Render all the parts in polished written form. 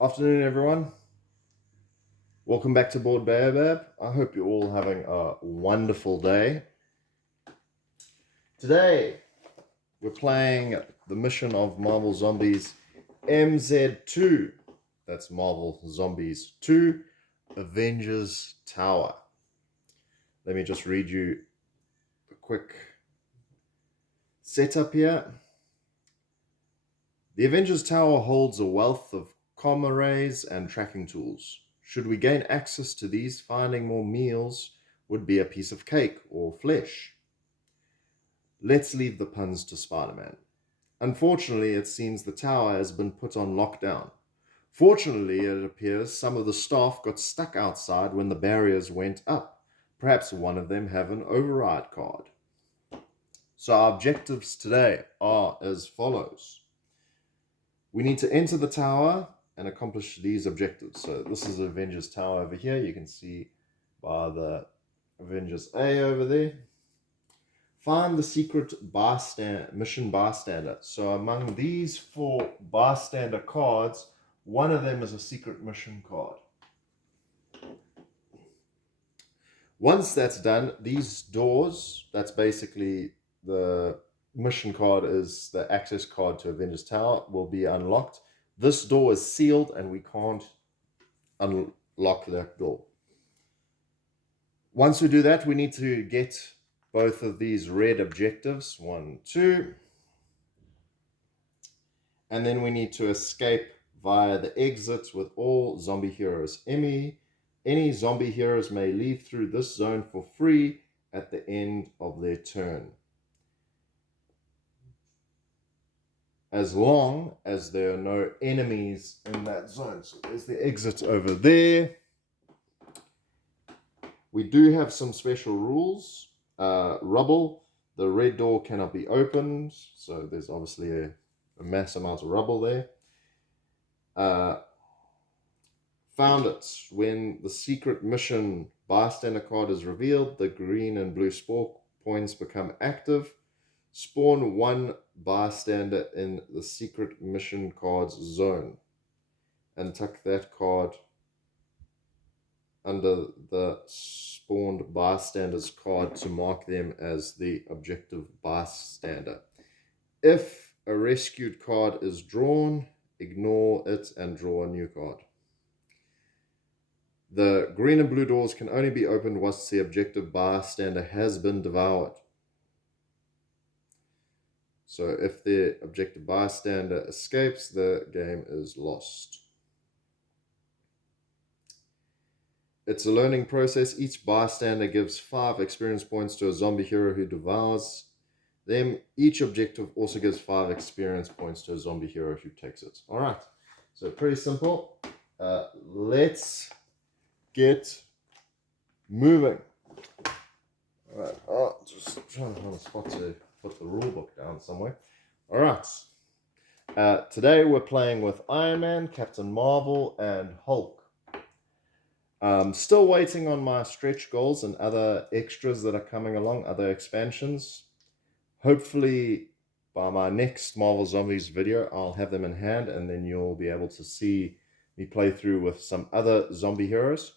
Afternoon, everyone. Welcome back to Board Baobab. I hope you're all having a wonderful day. Today, we're playing the mission of Marvel Zombies MZ2. That's Marvel Zombies 2, Avengers Tower. Let me just read you a quick setup here. The Avengers Tower holds a wealth of comm arrays and tracking tools. Should we gain access to these, finding more meals would be a piece of cake or flesh. Let's leave the puns to Spider-Man. Unfortunately, it seems the tower has been put on lockdown. Fortunately, it appears some of the staff got stuck outside when the barriers went up. Perhaps one of them have an override card. So our objectives today are as follows. We need to enter the tower and accomplish these objectives. So this is Avengers Tower over here. You can see by the Avengers A over there. Find the secret mission bystander. So among these 4 bystander cards, one of them is a secret mission card. Once that's done, these doors, that's basically the mission card is the access card to Avengers Tower, will be unlocked. This door is sealed and we can't unlock that door. Once we do that, we need to get both of these red objectives, 1, 2. And then we need to escape via the exit with all zombie heroes. Any zombie heroes may leave through this zone for free at the end of their turn, as long as there are no enemies in that zone. So there's the exit over there. We do have some special rules. Rubble, the red door cannot be opened, so there's obviously a mass amount of rubble there. Found it. When the secret mission bystander card is revealed, the green and blue spawn points become active. Spawn 1 bystander in the secret mission card's zone and tuck that card under the spawned bystander's card to mark them as the objective bystander. If a rescued card is drawn, ignore it and draw a new card. The green and blue doors can only be opened once the objective bystander has been devoured. So if the objective bystander escapes, the game is lost. It's a learning process. Each bystander gives 5 experience points to a zombie hero who devours them. Each objective also gives 5 experience points to a zombie hero who takes it. All right, so pretty simple. Let's get moving. All right, just trying to find a spot to put the rule book down somewhere. All right, today we're playing with Iron Man, Captain Marvel, and Hulk. Still waiting on my stretch goals and other extras that are coming along, other expansions. Hopefully by my next Marvel Zombies video, I'll have them in hand and then you'll be able to see me play through with some other zombie heroes.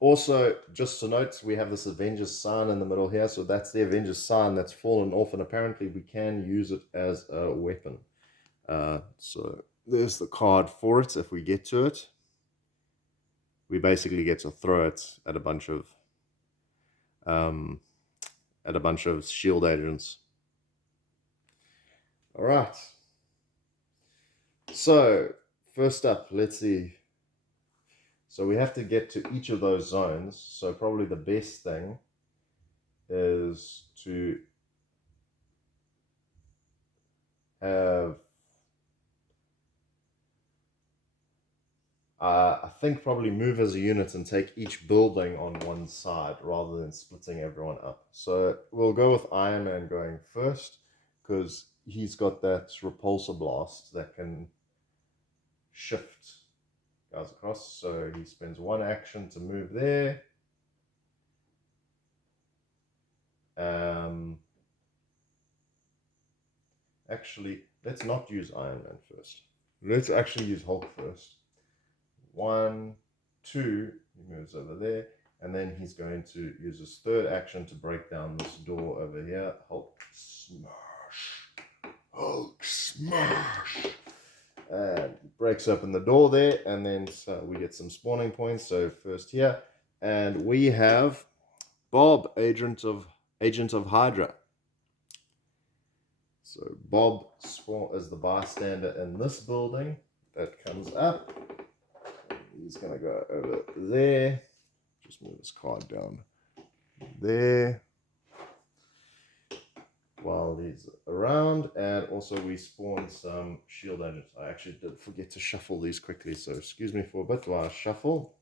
Also, just to note, we have this Avengers sign in the middle here. So that's the Avengers sign that's fallen off, and apparently we can use it as a weapon. So there's the card for it if we get to it. We basically get to throw it at a bunch of shield agents. All right. So first up, let's see. So we have to get to each of those zones. So probably the best thing is to have, I think probably move as a unit and take each building on one side rather than splitting everyone up. So we'll go with Iron Man going first because he's got that repulsor blast that can shift guys across. So he spends 1 action to move there. Actually, let's not use Iron Man first. Let's actually use Hulk first. 1, 2, he moves over there, and then he's going to use his third action to break down this door over here. Hulk smash! Hulk smash! And breaks open the door there, and then so we get some spawning points. So first here, and we have Bob, agent of Hydra. So Bob spawn as the bystander in this building that comes up. He's gonna go over there. Just move this card down there while he's around. And also we spawn some shield agents. I actually did forget to shuffle these quickly, so excuse me for a bit while I shuffle.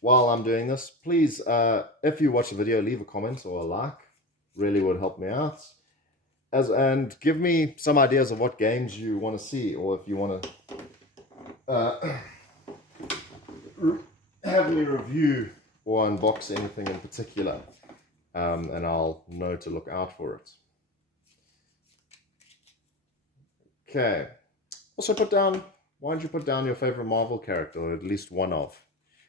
While I'm doing this, please, if you watch the video, leave a comment or a like. Really would help me out. And give me some ideas of what games you want to see, or if you want to have me review or unbox anything in particular, and I'll know to look out for it. Okay. Also why don't you put down your favorite Marvel character, or at least one of?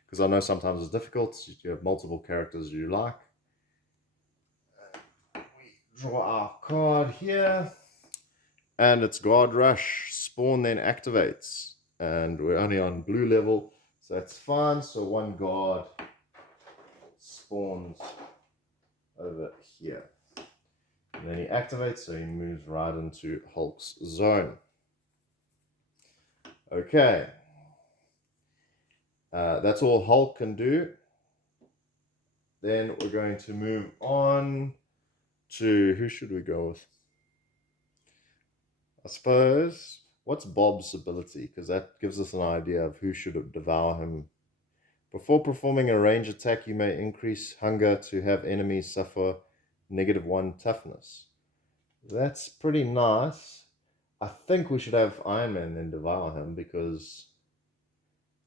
Because I know sometimes it's difficult. You have multiple characters you like. We draw our card here. And it's Guard Rush. Spawn then activates. And we're only on blue level, so that's fine. So one guard spawns over here. And then he activates, so he moves right into Hulk's zone. Okay. That's all Hulk can do. Then we're going to move on to, who should we go with? I suppose, what's Bob's ability? Because that gives us an idea of who should devour him. Before performing a range attack, you may increase hunger to have enemies suffer -1 toughness. That's pretty nice. I think we should have Iron Man then devour him, because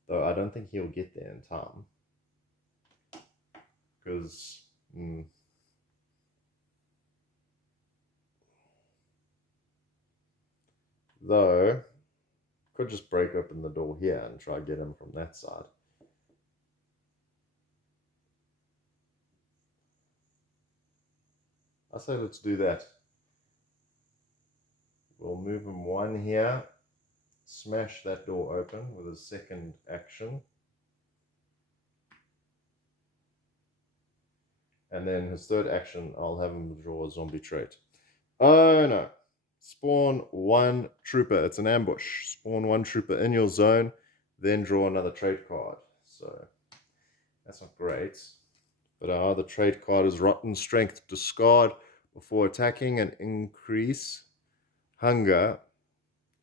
though I don't think he'll get there in time. Because though could just break open the door here and try to get him from that side. I say let's do that. We'll move him 1 here, smash that door open with his second action. And then his third action, I'll have him draw a zombie trait. Oh no. Spawn 1 trooper. It's an ambush. Spawn 1 trooper in your zone, then draw another trait card. So that's not great. But our other trait card is Rotten Strength. Discard before attacking and increase hunger.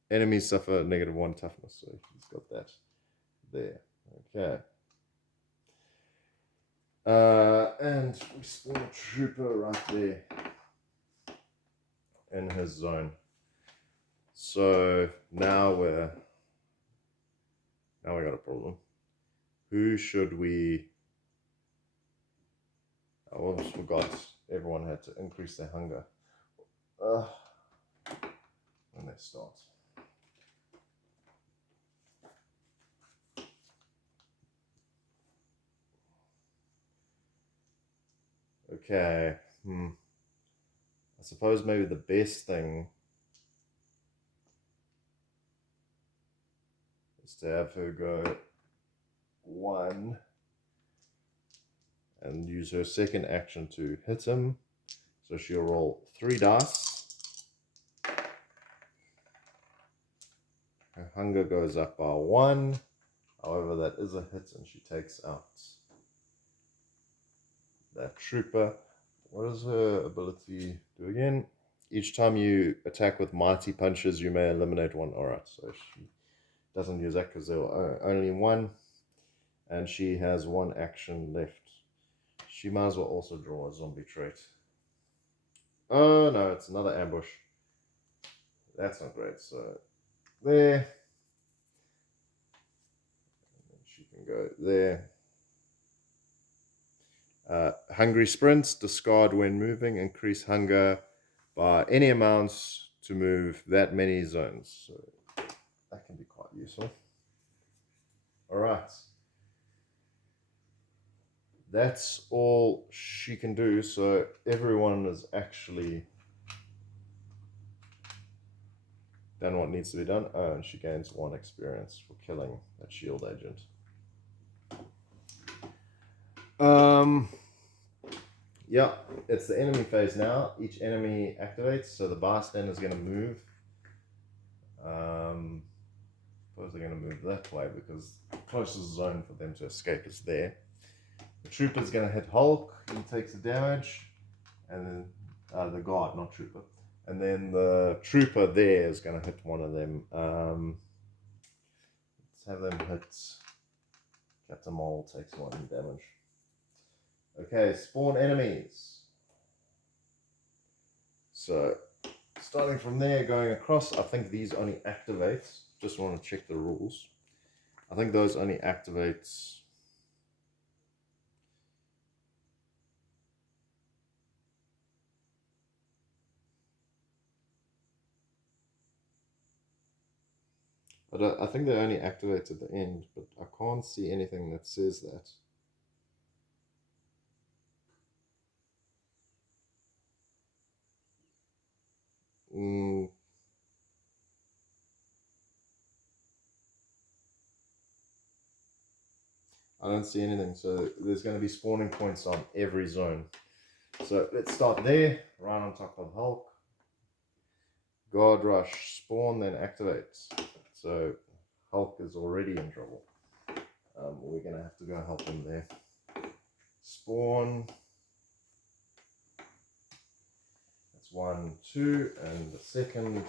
Enemies suffer -1 toughness. So he's got that there. Okay. And we spawn a trooper right there in his zone. So now we got a problem. Who should we? I almost forgot. Everyone had to increase their hunger when they start. Okay. I suppose maybe the best thing is to have her go 1 and use her second action to hit him. So she'll roll 3 dice. Her hunger goes up by 1. However, that is a hit and she takes out that trooper. What does her ability do again? Each time you attack with mighty punches, you may eliminate 1. Alright, so she doesn't use that because there were only 1. And she has 1 action left. She might as well also draw a zombie trait. Oh no, it's another ambush. That's not great. So there. And she can go there. Hungry sprints, discard when moving, increase hunger by any amounts to move that many zones. So that can be quite useful. All right. That's all she can do. So everyone has actually done what needs to be done. Oh, and she gains 1 experience for killing that shield agent. Yeah, it's the enemy phase now. Each enemy activates, so the bystander is going to move. Suppose they're going to move that way because the closest zone for them to escape is there. The trooper's going to hit Hulk. He takes the damage, and then the guard, not trooper, and then the trooper there is going to hit one of them. Let's have them hit. Captain Mole takes 1 damage. Okay, spawn enemies. So, starting from there, going across, I think these only activate. Just want to check the rules. I think those only activate. I think they only activate at the end, but I can't see anything that says that. I don't see anything, so there's going to be spawning points on every zone. So let's start there, right on top of Hulk. Guard Rush, spawn, then activates. So Hulk is already in trouble. We're going to have to go help him there. Spawn. That's 1, 2, and the second.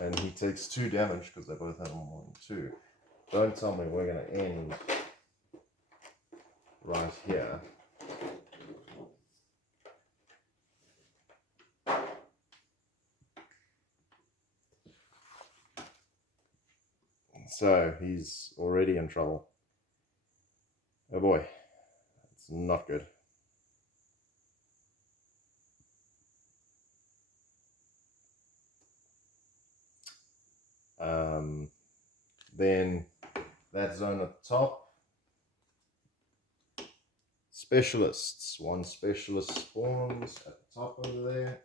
And he takes 2 damage because they both have 1, 2. Don't tell me we're going to end right here. So he's already in trouble. Oh boy, it's not good. Then that zone at the top. Specialists. 1 specialist spawns at the top over there.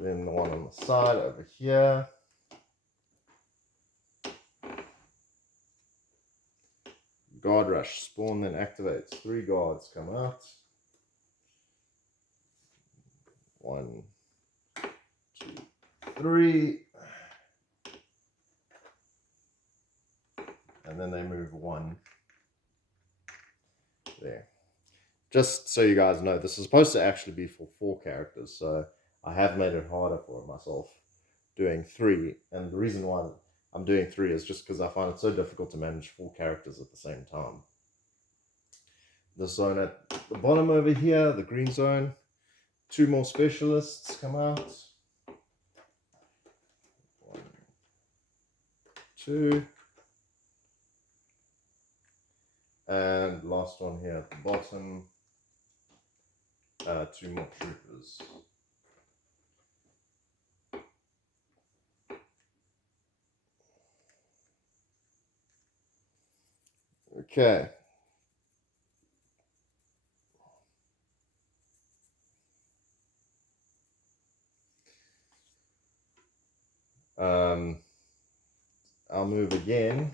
Then the one on the side over here. Guard Rush. Spawn, then activates. 3 guards come out. 1, 2, 3. And then they move 1 there. Just so you guys know, this is supposed to actually be for 4 characters, so I have made it harder for myself doing 3. And the reason why I'm doing 3 is just because I find it so difficult to manage 4 characters at the same time. The zone at the bottom over here, the green zone, 2 more specialists come out. 1, 2. And last one here at the bottom, 2 more troopers. Okay. I'll move again.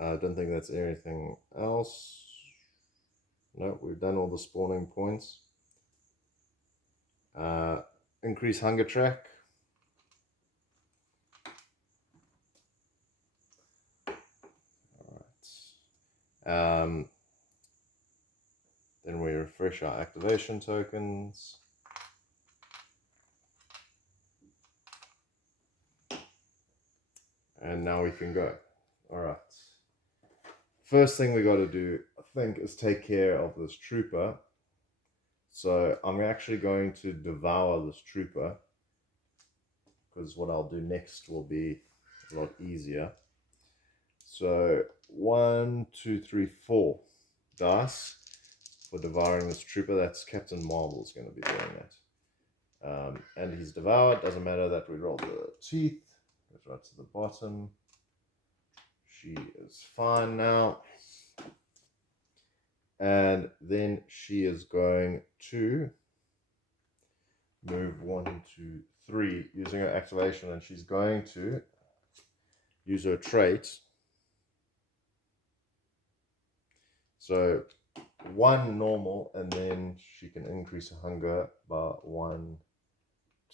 I don't think that's anything else. No, we've done all the spawning points. Increase hunger track. Alright. Then we refresh our activation tokens. And now we can go. Alright. First thing we got to do, I think, is take care of this trooper. So I'm actually going to devour this trooper, because what I'll do next will be a lot easier. So 1, 2, 3, 4 dice for devouring this trooper. That's Captain Marvel's going to be doing that. And he's devoured. Doesn't matter that we roll the teeth. Goes right to the bottom. She is fine now. And then she is going to move 1, 2, 3 using her activation, and she's going to use her trait. So 1 normal, and then she can increase her hunger by 1,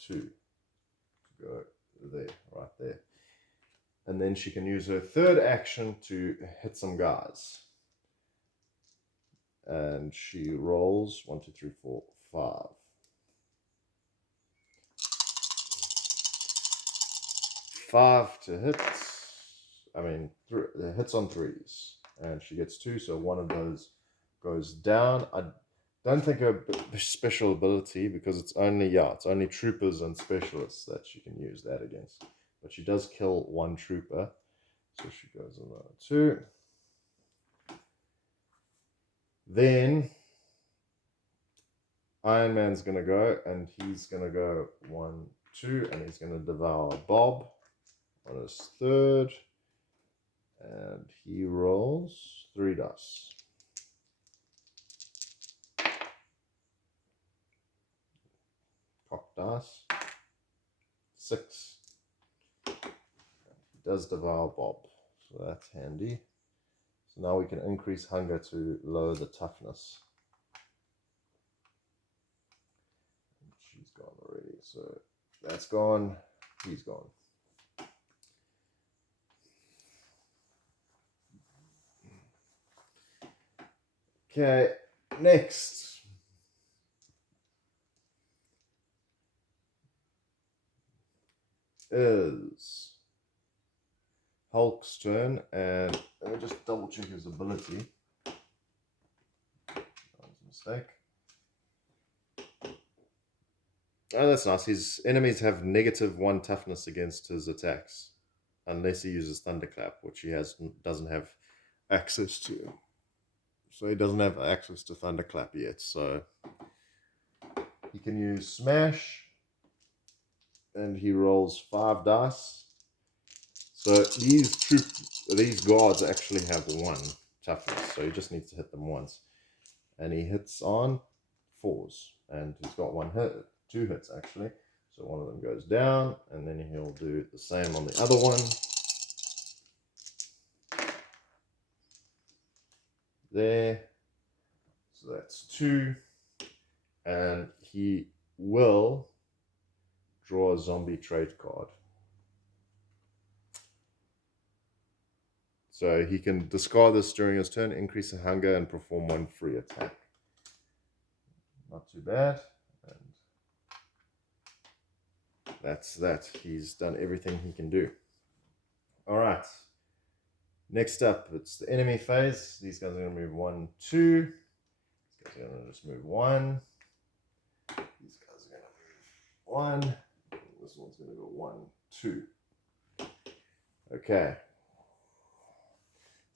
2. Go there, right there. And then she can use her third action to hit some guys. And she rolls 1, 2, 3, 4, 5. 5 to hit. I mean, hits on 3s. And she gets 2, so one of those goes down. I don't think her special ability, because it's only troopers and specialists that she can use that against. But she does kill 1 trooper, so she goes another 2. Then Iron Man's gonna go, and he's gonna go 1, 2, and he's gonna devour Bob on his third, and he rolls 3 dice. Cock dice. 6. He does devour Bob, so that's handy. So now we can increase hunger to lower the toughness. She's gone already, so that's gone. He's gone. Okay, next. Is Hulk's turn, and let me just double check his ability. That was a mistake. Oh, that's nice. His enemies have -1 toughness against his attacks, unless he uses Thunderclap, which he doesn't have access to. So he doesn't have access to Thunderclap yet. So he can use Smash, and he rolls 5 dice. So these guards actually have 1 toughness, so he just needs to hit them once. And he hits on 4s, and he's got 2 hits actually. So one of them goes down, and then he'll do the same on the other one. There. So that's 2. And he will draw a zombie trait card. So he can discard this during his turn, increase the hunger, and perform 1 free attack. Not too bad. And that's that. He's done everything he can do. All right. Next up, it's the enemy phase. These guys are going to move 1, 2. These guys are going to just move 1. These guys are going to move 1. This one's going to go 1, 2. Okay.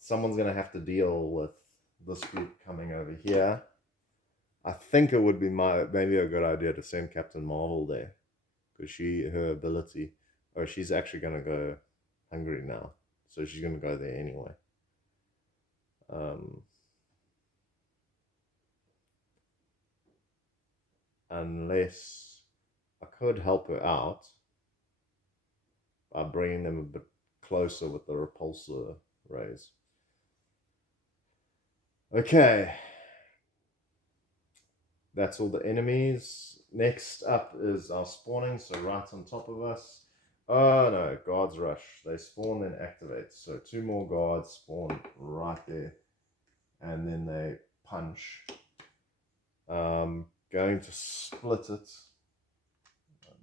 Someone's going to have to deal with this group coming over here. I think it would be maybe a good idea to send Captain Marvel there, because her ability, she's actually going to go hungry now, so she's going to go there anyway. Unless I could help her out by bringing them a bit closer with the repulsor rays. Okay. That's all the enemies. Next up is our spawning, so right on top of us. Oh no, guards rush. They spawn then activate. So 2 more guards spawn right there. And then they punch. Going to split it. 1,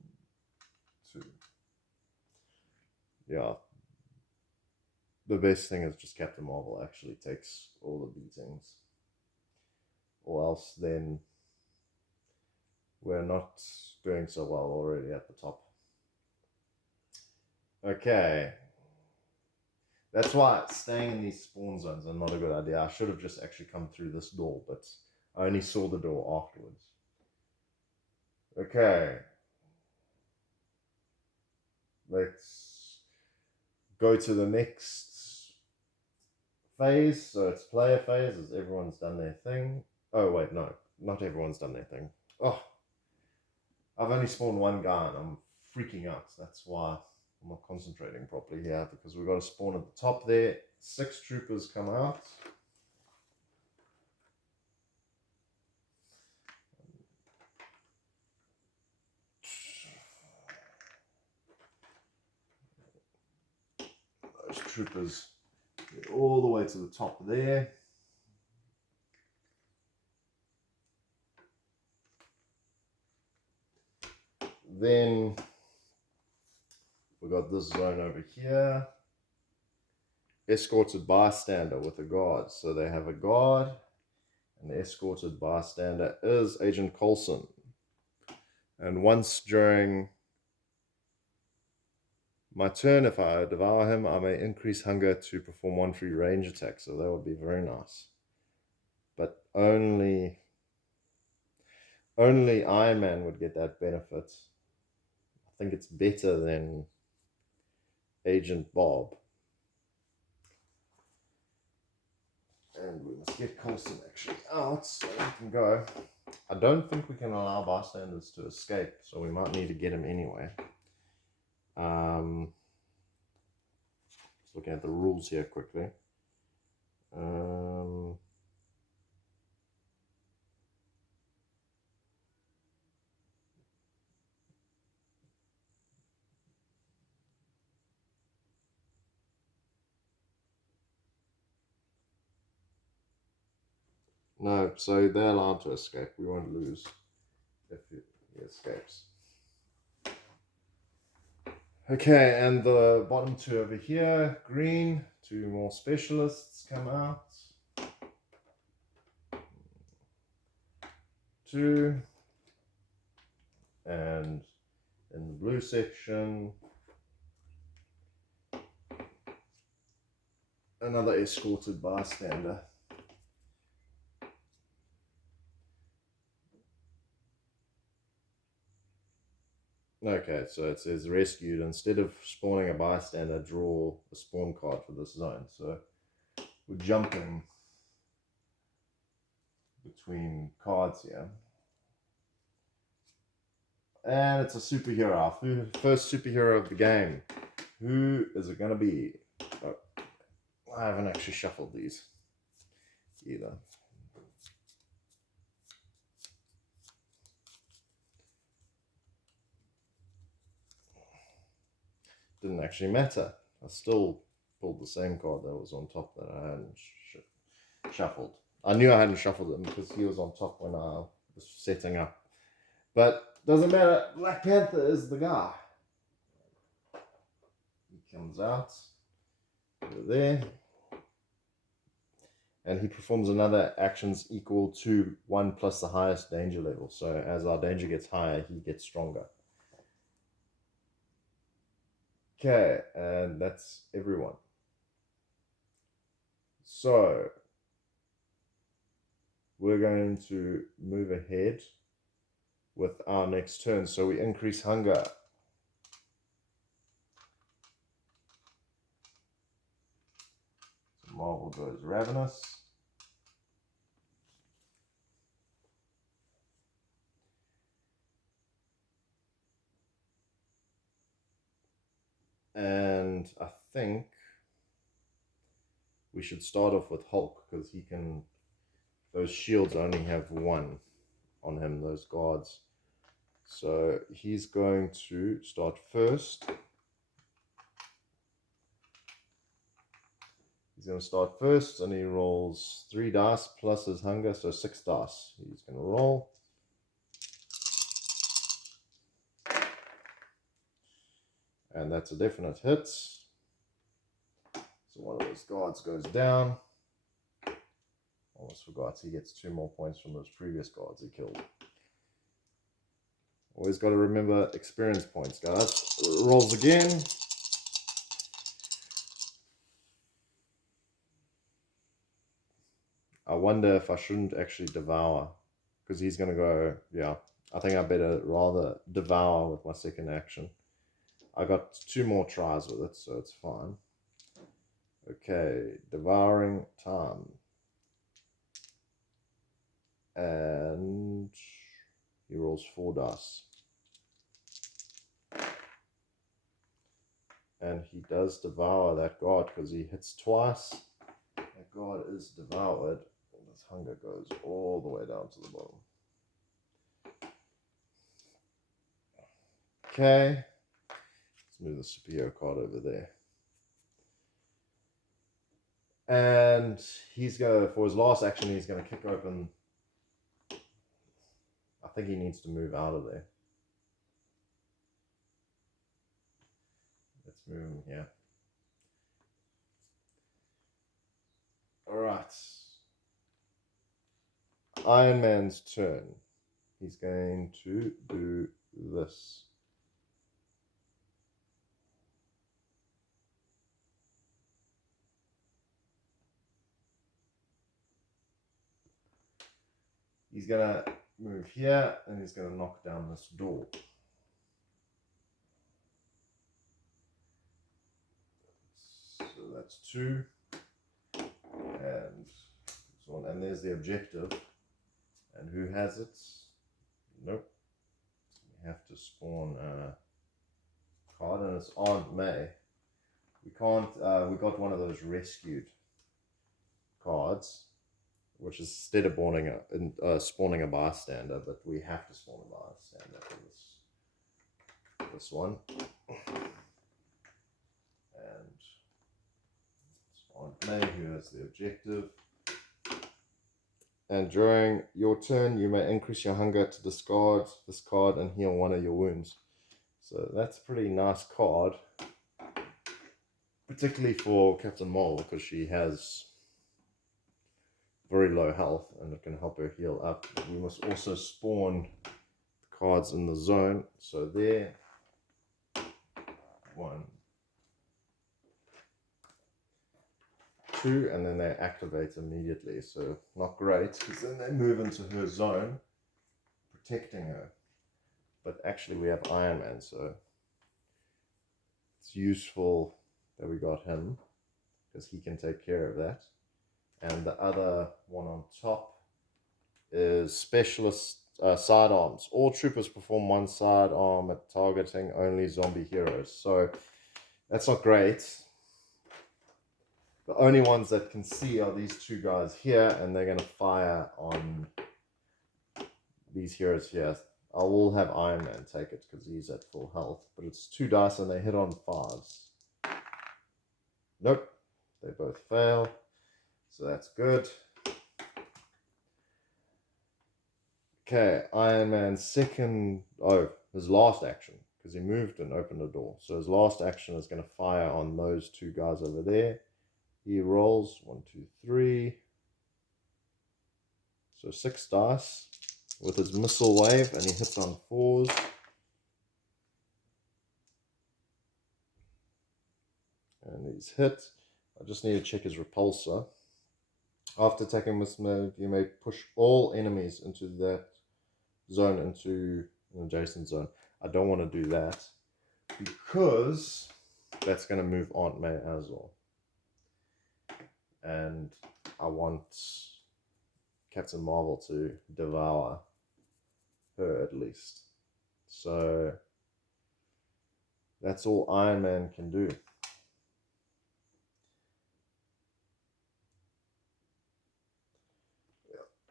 2. Yeah. The best thing is just Captain Marvel actually takes all the beatings. Or else then we're not doing so well already at the top. Okay. That's why staying in these spawn zones are not a good idea. I should have just actually come through this door, but I only saw the door afterwards. Okay. Let's go to the next phase. So it's player phase, as everyone's done their thing. Oh, wait, no. Not everyone's done their thing. Oh, I've only spawned one guy and I'm freaking out. That's why I'm not concentrating properly here, because we've got to spawn at the top there. 6 troopers come out. Those troopers get all the way to the top there. Then we got this zone over here. Escorted bystander with a guard. So they have a guard, and the escorted bystander is Agent Coulson. And once during my turn, if I devour him, I may increase hunger to perform 1 free range attack. So that would be very nice. But only Iron Man would get that benefit. I think it's better than Agent Bob. And we must get Coulson actually out so we can go. I don't think we can allow bystanders to escape, so we might need to get him anyway. Just looking at the rules here quickly. No, so they're allowed to escape. We won't lose if he escapes. Okay, and the bottom 2 over here, green, 2 more specialists come out. 2. And in the blue section, another escorted bystander. Okay, so it says rescued. Instead of spawning a bystander, draw a spawn card for this zone. So we're jumping between cards here. And it's a superhero, our first superhero of the game. Who is it going to be? Oh, I haven't actually shuffled these either. Didn't actually matter. I still pulled the same card that was on top that I hadn't shuffled. I knew I hadn't shuffled him because he was on top when I was setting up. But doesn't matter. Black Panther is the guy. He comes out over there. And he performs another actions equal to 1 plus the highest danger level. So as our danger gets higher, he gets stronger. Okay, and that's everyone. So we're going to move ahead with our next turn. So we increase hunger. So Marvel goes ravenous. And I think we should start off with Hulk, because he can, those shields only have 1 on him, those guards. So he's going to start first. He's going to start first, and he rolls 3 dice plus his hunger, so 6 dice. He's going to roll. And that's a definite hit. So one of those guards goes down. Almost forgot, he gets 2 more points from those previous guards he killed. Always got to remember experience points, guys. Rolls again. I wonder if I shouldn't actually devour, because he's going to go, yeah, I think I better rather devour with my second action. I got 2 more tries with it, so it's fine. Okay, devouring time. And he rolls 4 dice. And he does devour that guard because he hits twice. That guard is devoured. And his hunger goes all the way down to the bottom. Okay. Let's move the superhero card over there. And he's going to, for his last action, he's going to kick open. I think he needs to move out of there. Let's move him here. Alright. Iron Man's turn. He's going to do this. He's going to move here and he's going to knock down this door. So that's 2. And so on. And there's the objective. And who has it? Nope. We have to spawn a card, and it's Aunt May. We can't. We got one of those rescued cards, which is instead of spawning a bystander, but we have to spawn a bystander for this one. And it's Aunt May who has the objective. And during your turn, you may increase your hunger to discard this card and heal 1 of your wounds. So that's a pretty nice card, particularly for Captain Marvel, because she has very low health and it can help her heal up. We must also spawn the cards in the zone. So there, 1, 2, and then they activate immediately. So not great, because then they move into her zone, protecting her. But actually we have Iron Man, so it's useful that we got him, because he can take care of that. And the other one on top is specialist sidearms. All troopers perform 1 sidearm at targeting only zombie heroes. So that's not great. The only ones that can see are these 2 guys here, and they're going to fire on these heroes here. I will have Iron Man take it because he's at full health, but it's 2 dice and they hit on 5s. Nope, they both fail, so that's good. Okay, Iron Man's his last action, because he moved and opened the door. So his last action is going to fire on those 2 guys over there. He rolls 1, 2, 3. So 6 dice with his missile wave, and he hits on 4s. And he's hit. I just need to check his repulsor. After attacking this move, you may push all enemies into that zone into an adjacent zone. I don't want to do that because that's going to move Aunt May as well. And I want Captain Marvel to devour her at least. So that's all Iron Man can do.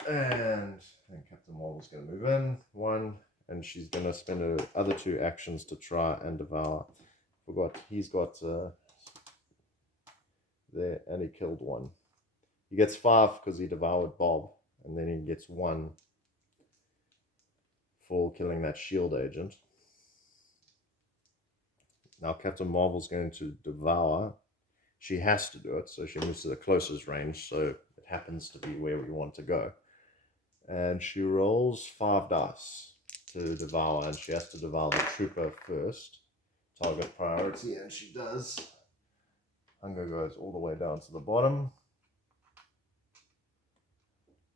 And I think Captain Marvel's going to move in 1, and she's going to spend her other 2 actions to try and devour. Forgot he's got there, and he killed 1. He gets 5 because he devoured Bob, and then he gets 1 for killing that shield agent. Now Captain Marvel's going to devour. She has to do it, so she moves to the closest range, so it happens to be where we want to go. And she rolls 5 dice to devour, and she has to devour the trooper first. Target priority, and she does. Hunger goes all the way down to the bottom.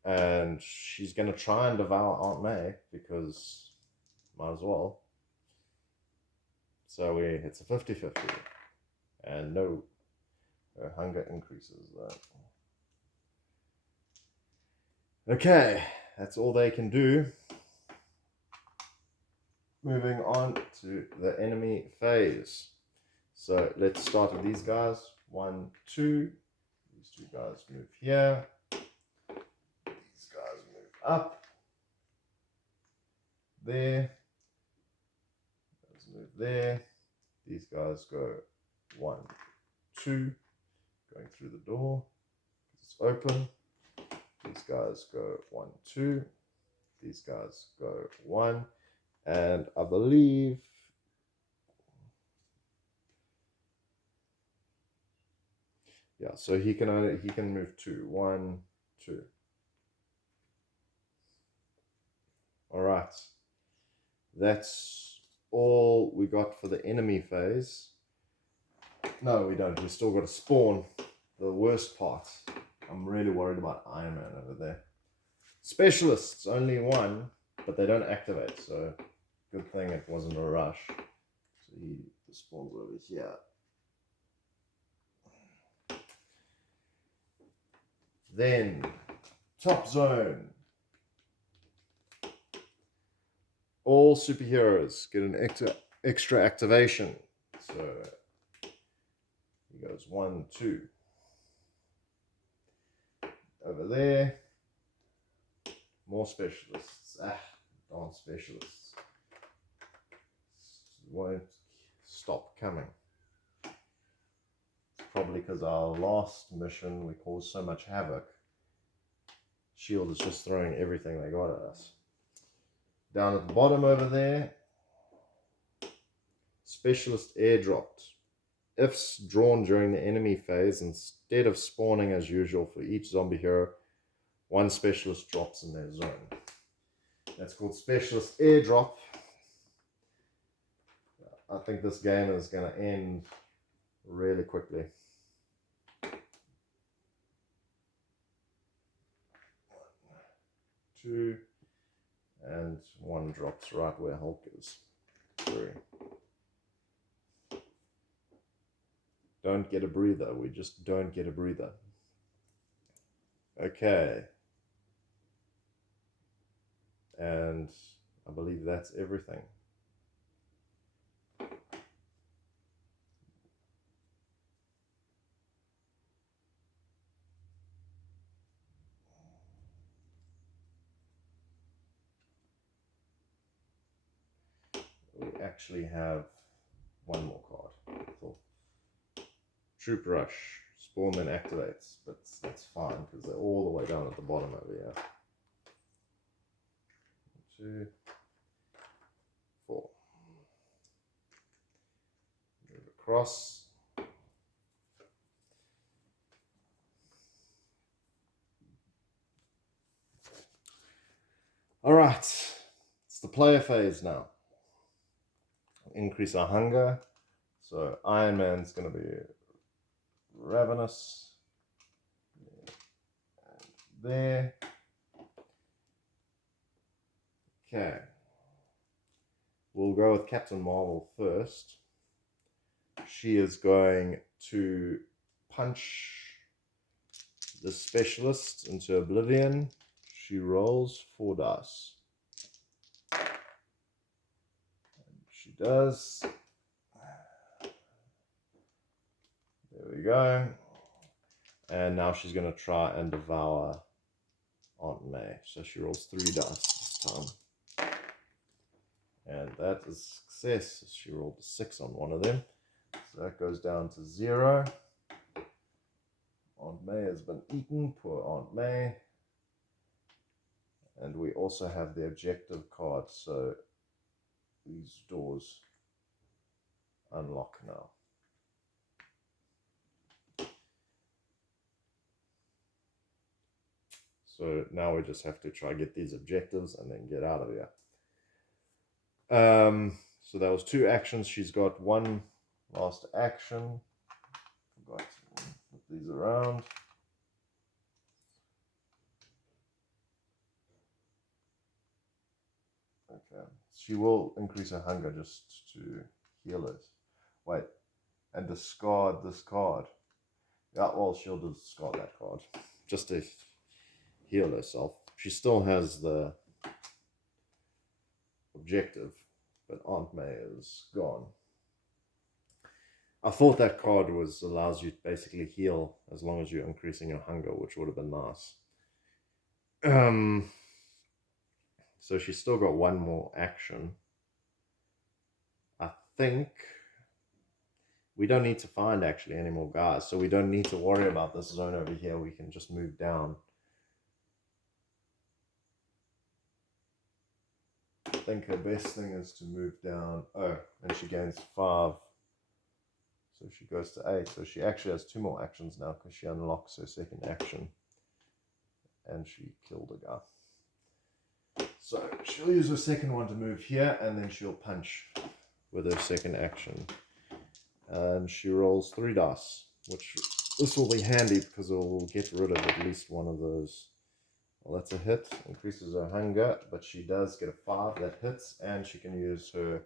And she's going to try and devour Aunt May because might as well. So it's a 50-50. And no, her hunger increases though. Okay, that's all they can do. Moving on to the enemy phase. So let's start with these guys. 1, 2. These two guys move here. These guys move up. There. Those move there. These guys go 1, 2. Going through the door. It's open. These guys go 1, 2. These guys go 1. And I believe so he can move 2. 1, 2. All right. That's all we got for the enemy phase. No, we don't. We still got to spawn. The worst part. I'm really worried about Iron Man over there. Specialists, only 1, but they don't activate, so good thing it wasn't a rush. So he spawns over here. Then, top zone. All superheroes get an extra activation. So he goes 1, 2. Over there. More specialists. Darn specialists. Won't stop coming. It's probably because our last mission we caused so much havoc. Shield is just throwing everything they got at us. Down at the bottom over there, specialist airdropped. Ifs drawn during the enemy phase, instead of spawning as usual for each zombie hero, 1 specialist drops in their zone. That's called specialist airdrop. I think this game is going to end really quickly. 1, 2, and 1 drops right where Hulk is. 3. Don't get a breather. We just don't get a breather. Okay. And I believe that's everything. We actually have 1 more card. Cool. Troop Rush. Spawn then activates, but that's fine because they're all the way down at the bottom over here. 2, 4. Move across. All right, it's the player phase now. Increase our hunger. So Iron Man's going to be ravenous. And there. Okay. We'll go with Captain Marvel first. She is going to punch the specialist into oblivion. She rolls 4 dice. And she does. There we go. And now she's going to try and devour Aunt May. So she rolls 3 dice this time. And that is success. She rolled a 6 on one of them. So that goes down to 0. Aunt May has been eaten. Poor Aunt May. And we also have the objective card. So these doors unlock now. So now we just have to try get these objectives and then get out of here. So that was 2 actions. She's got 1 last action. Forgot to put these around. She will increase her hunger just to heal it. Wait, and discard this card. Yeah, well, she'll discard that card just to heal herself. She still has the objective, but Aunt May is gone. I thought that card allows you to basically heal as long as you're increasing your hunger, which would have been nice. So she's still got one more action. I think we don't need to find actually any more guys, so we don't need to worry about this zone over here. We can just move down. I think her best thing is to move down. Oh, and she gains 5. So she goes to 8. So she actually has 2 more actions now because she unlocks her second action. And she killed a guy. So she'll use her second one to move here, and then she'll punch with her second action. And she rolls 3 dice, which this will be handy because it will get rid of at least one of those. Well, that's a hit, increases her hunger, but she does get a 5 that hits, and she can use her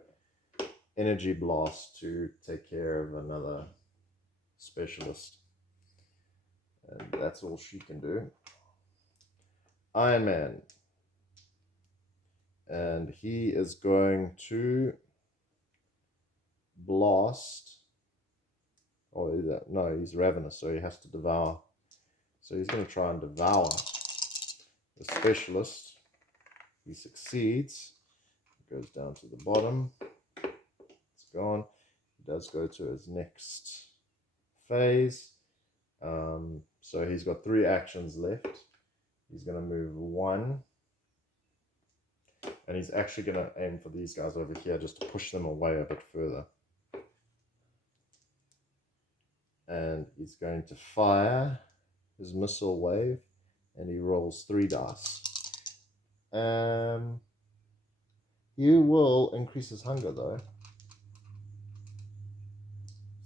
energy blast to take care of another specialist. And that's all she can do. Iron Man. And he is going to blast. Oh, no, he's ravenous, so he has to devour. So he's going to try and devour the specialist. He succeeds. It goes down to the bottom. It's gone. He does go to his next phase. So he's got 3 actions left. He's going to move 1. And he's actually going to aim for these guys over here just to push them away a bit further. And he's going to fire his missile wave. And he rolls 3 dice. He will increase his hunger though.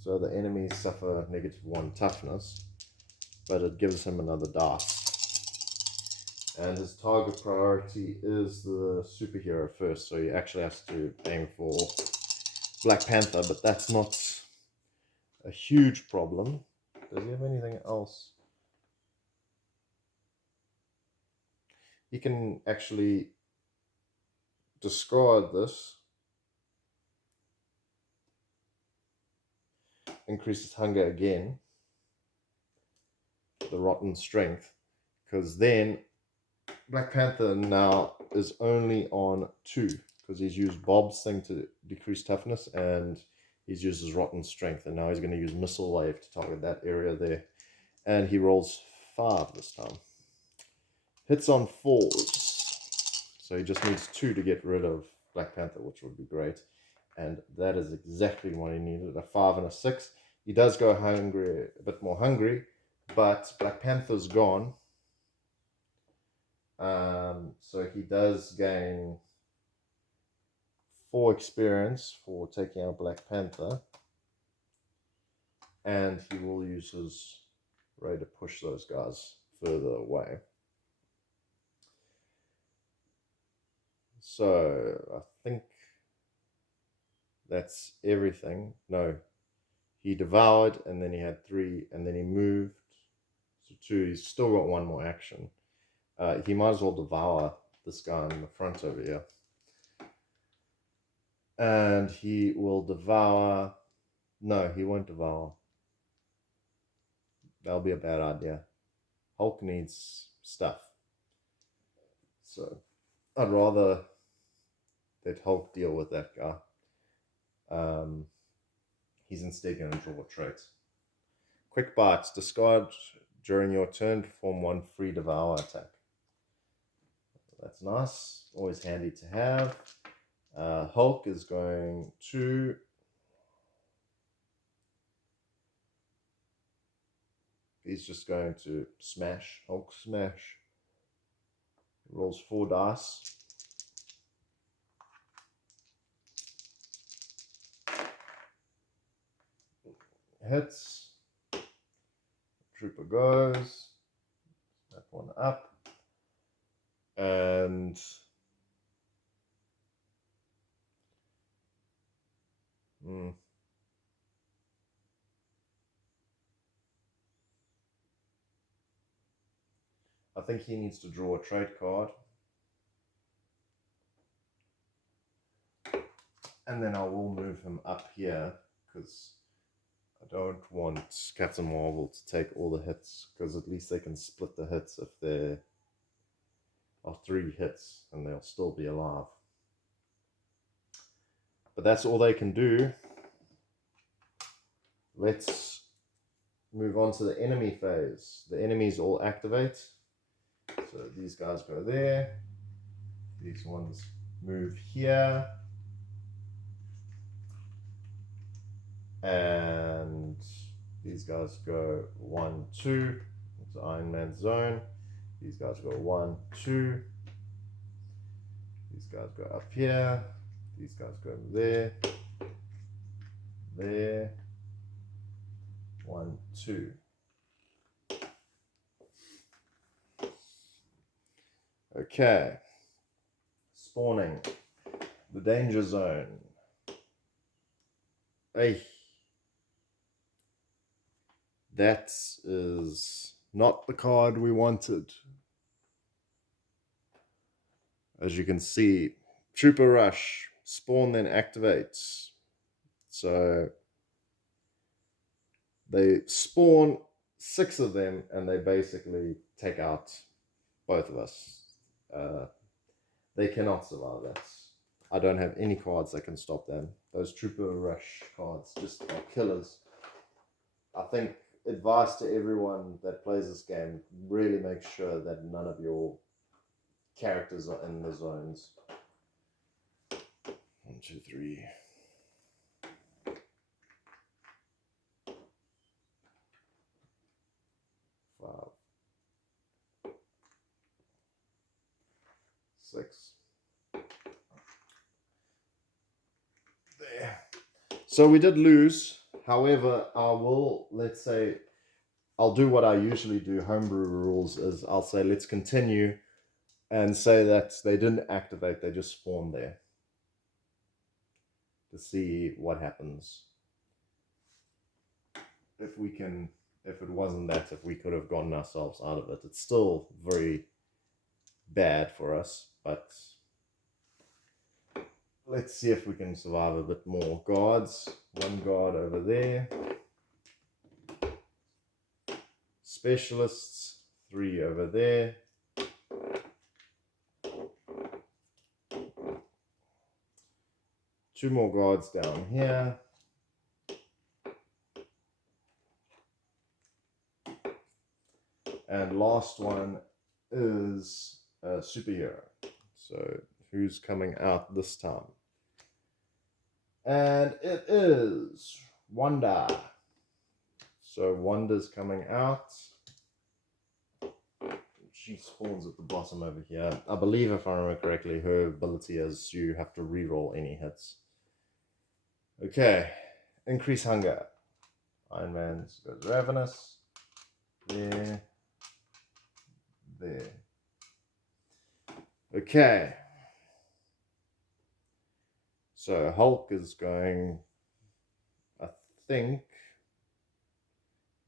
So the enemies suffer -1 toughness. But it gives him another dice. And his target priority is the superhero first, so he actually has to aim for Black Panther, but that's not a huge problem. Does he have anything else? He can actually discard this, increase his hunger again, the rotten strength, because then Black Panther now is only on 2 because he's used Bob's thing to decrease toughness and he's used his rotten strength, and now he's going to use missile wave to target that area there, and he rolls 5 this time. Hits on 4s, so he just needs 2 to get rid of Black Panther, which would be great, and that is exactly what he needed, a 5 and a 6. He does go hungry, a bit more hungry, but Black Panther's gone. So he does gain 4 experience for taking out Black Panther, and he will use his ray to push those guys further away. So I think that's everything. No, he devoured, and then he had 3, and then he moved. So 2, he's still got 1 more action. He might as well devour this guy in the front over here. And he will devour... No, he won't devour. That'll be a bad idea. Hulk needs stuff. So I'd rather that Hulk deal with that guy. He's instead going to draw traits. Quick bites. Discard during your turn to perform 1 free devour attack. That's nice. Always handy to have. Hulk is going to... He's just going to smash. Hulk smash. Rolls 4 dice. Hits. Trooper goes. That one up. And Mm. I think he needs to draw a trade card. And then I will move him up here because I don't want Captain Marvel to take all the hits, because at least they can split the hits if there are 3 hits and they'll still be alive. But that's all they can do. Let's move on to the enemy phase. The enemies all activate. So these guys go there. These ones move here. And these guys go 1, 2. It's Iron Man's zone. These guys go 1, 2. These guys go up here. These guys go there. There. 1, 2. Okay. Spawning. The danger zone. Hey. That is not the card we wanted. As you can see, Trooper Rush. Spawn then activates. So they spawn 6 of them and they basically take out both of us. They cannot survive that. I don't have any cards that can stop them. Those Trooper Rush cards just are killers. I think advice to everyone that plays this game, really make sure that none of your characters are in the zones. 1, 2, 3. Six. There. So we did lose. However, I will, let's say, I'll do what I usually do, homebrew rules, is I'll say let's continue and say that they didn't activate, they just spawned there to see what happens. If we can, if it wasn't that, if we could have gotten ourselves out of it. It's still very bad for us, but let's see if we can survive a bit more. Guards, 1 guard over there. Specialists, 3 over there. Two more guards down here. And last one is a superhero. So who's coming out this time? And it is Wanda. So Wanda's coming out. She spawns at the bottom over here. I believe, if I remember correctly, her ability is you have to reroll any hits. Okay. Increase hunger. Iron Man goes ravenous. There. There. Okay. So Hulk is going, I think,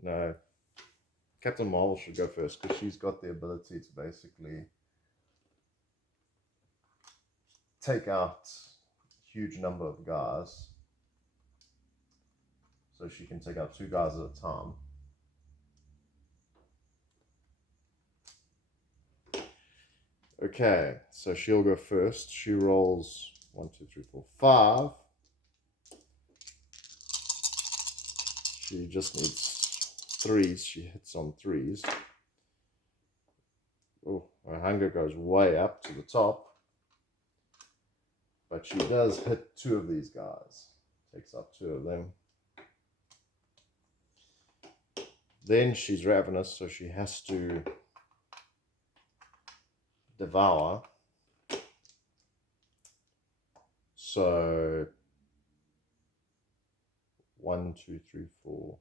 no, Captain Marvel should go first because she's got the ability to basically take out a huge number of guys. So she can take out 2 guys at a time. Okay, so she'll go first. She rolls 1, 2, 3, 4, 5. She just needs 3s. She hits on 3s. Oh, her hunger goes way up to the top. But she does hit 2 of these guys. Takes out 2 of them. Then she's ravenous, so she has to devour. So 1, 2, 3, 4,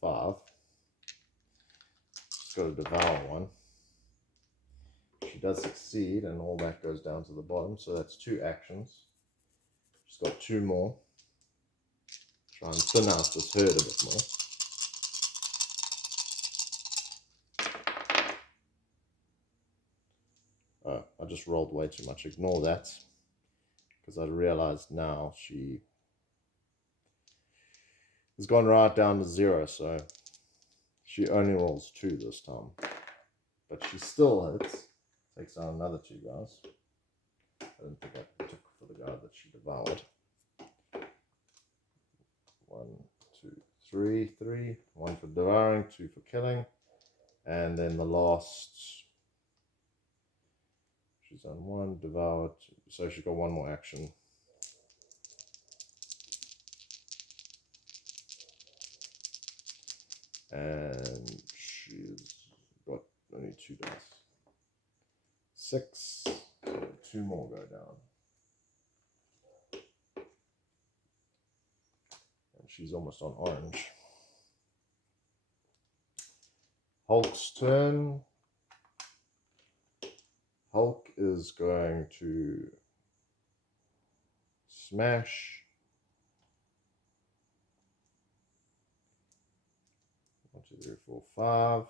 5. She's got to devour 1. She does succeed, and all that goes down to the bottom. So that's 2 actions. She's got 2 more. Try and thin out this herd a bit more. Oh, I just rolled way too much. Ignore that. Because I realized now she has gone right down to 0, so she only rolls 2 this time. But she still hits. Takes out another 2 guys. I didn't think I took for the guy that she devoured. 1, 2, 3, 3. 1 for devouring, 2 for killing. And then the last, she's done 1, devoured, so she's got 1 more action. And she's got only 2 dice. 6, so 2 more go down. And she's almost on orange. Hulk's turn. Hulk is going to smash. 1, 2, 3, 4, 5.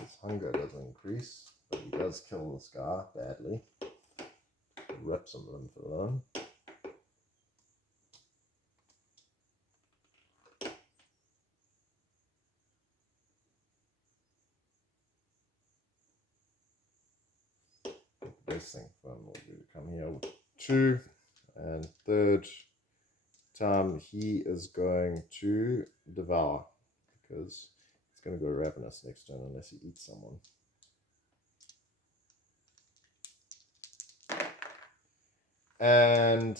His hunger doesn't increase, but he does kill this guy badly. Rip some of them for them. The best thing for him will be to come here with 2, and third time he is going to devour, because he's going to go ravenous next turn unless he eats someone. And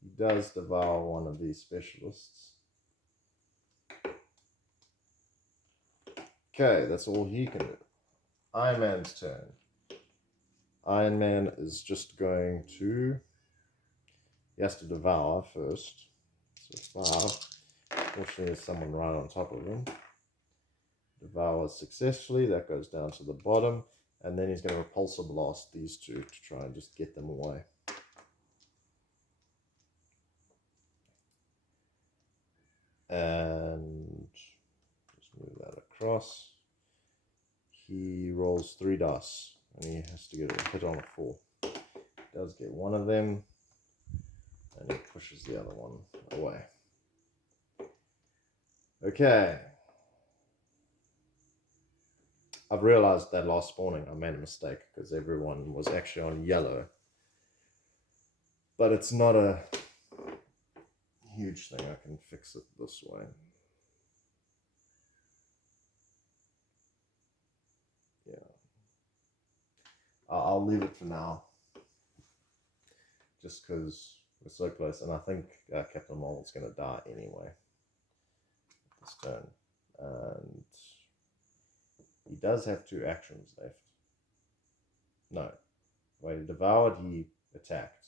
he does devour one of these specialists. Okay, that's all he can do. Iron Man's turn. Iron Man is just going to, he has to devour first. So 5. Fortunately, there's someone right on top of him. Devours successfully. That goes down to the bottom. And then he's going to repulsor blast these 2 to try and just get them away. And just move that across. He rolls 3 dice. And he has to get a hit on a 4. He does get one of them. And he pushes the other one away. Okay. I've realized that last spawning I made a mistake because everyone was actually on yellow. But it's not a huge thing. I can fix it this way. Yeah. I'll leave it for now. Just because we're so close. And I think Captain Marvel's going to die anyway. This turn. And he does have 2 actions left. No. Wait, he devoured, he attacked.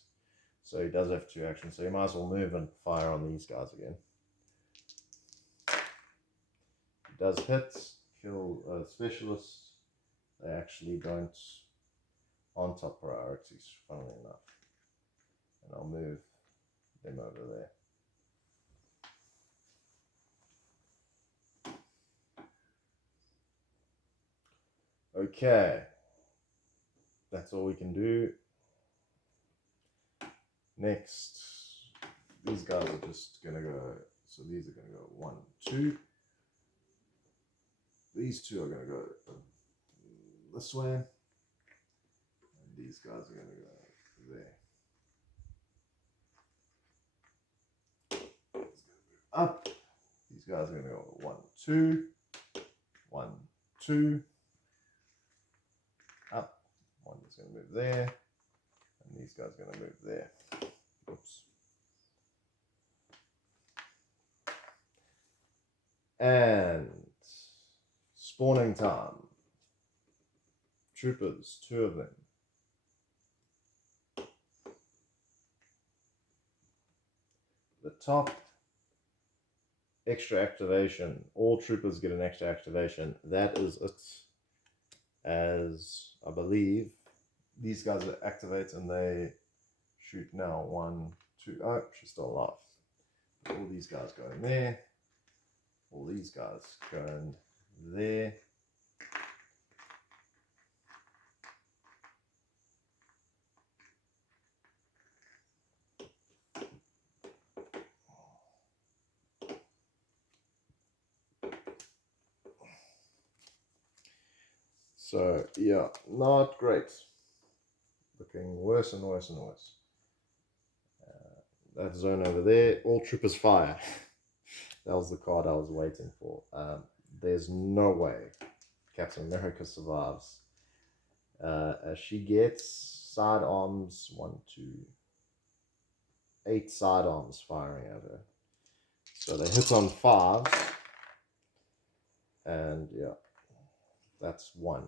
So he does have 2 actions. So he might as well move and fire on these guys again. He does hit, kill a specialist. They actually don't on top priorities, funnily enough. And I'll move them over there. Okay, that's all we can do. Next, these guys are just going to go, so these are going to go 1, 2. These 2 are going to go this way. And these guys are going to go there. Up. These guys are going to go 1, 2. 1, 2. Up. One is going to move there. And these guys are going to move there. Oops. And spawning time. Troopers, 2 of them. The top, extra activation. All troopers get an extra activation. That is it, as I believe these guys activate and they shoot now. 1, 2. Oh, she's still alive. All these guys go in there. All these guys go in there. So, yeah, not great. Looking worse and worse and worse. That zone over there, all troopers fire. That was the card I was waiting for. There's no way Captain America survives. As she gets sidearms, 1, 2, 8 sidearms firing at her. So they hit on 5. And yeah, that's 1.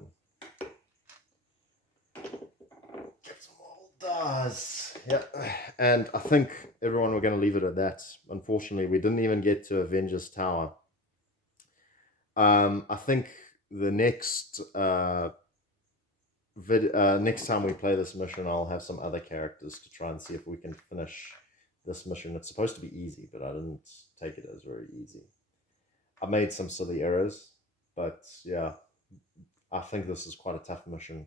Does. Yeah. And I think everyone, we're going to leave it at that. Unfortunately, we didn't even get to Avengers Tower. I think the next next time we play this mission, I'll have some other characters to try and see if we can finish this mission. It's supposed to be easy, but I didn't take it as very easy. I made some silly errors, but yeah, I think this is quite a tough mission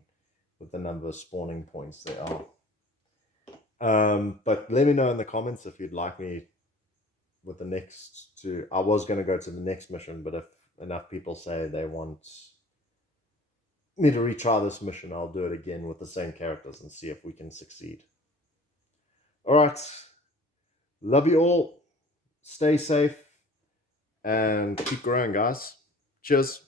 with the number of spawning points there are. But let me know in the comments if you'd like me with the next two. I was going to go to the next mission, but if enough people say they want me to retry this mission, I'll do it again with the same characters and see if we can succeed. All right. Love you all. Stay safe and keep growing, guys. Cheers.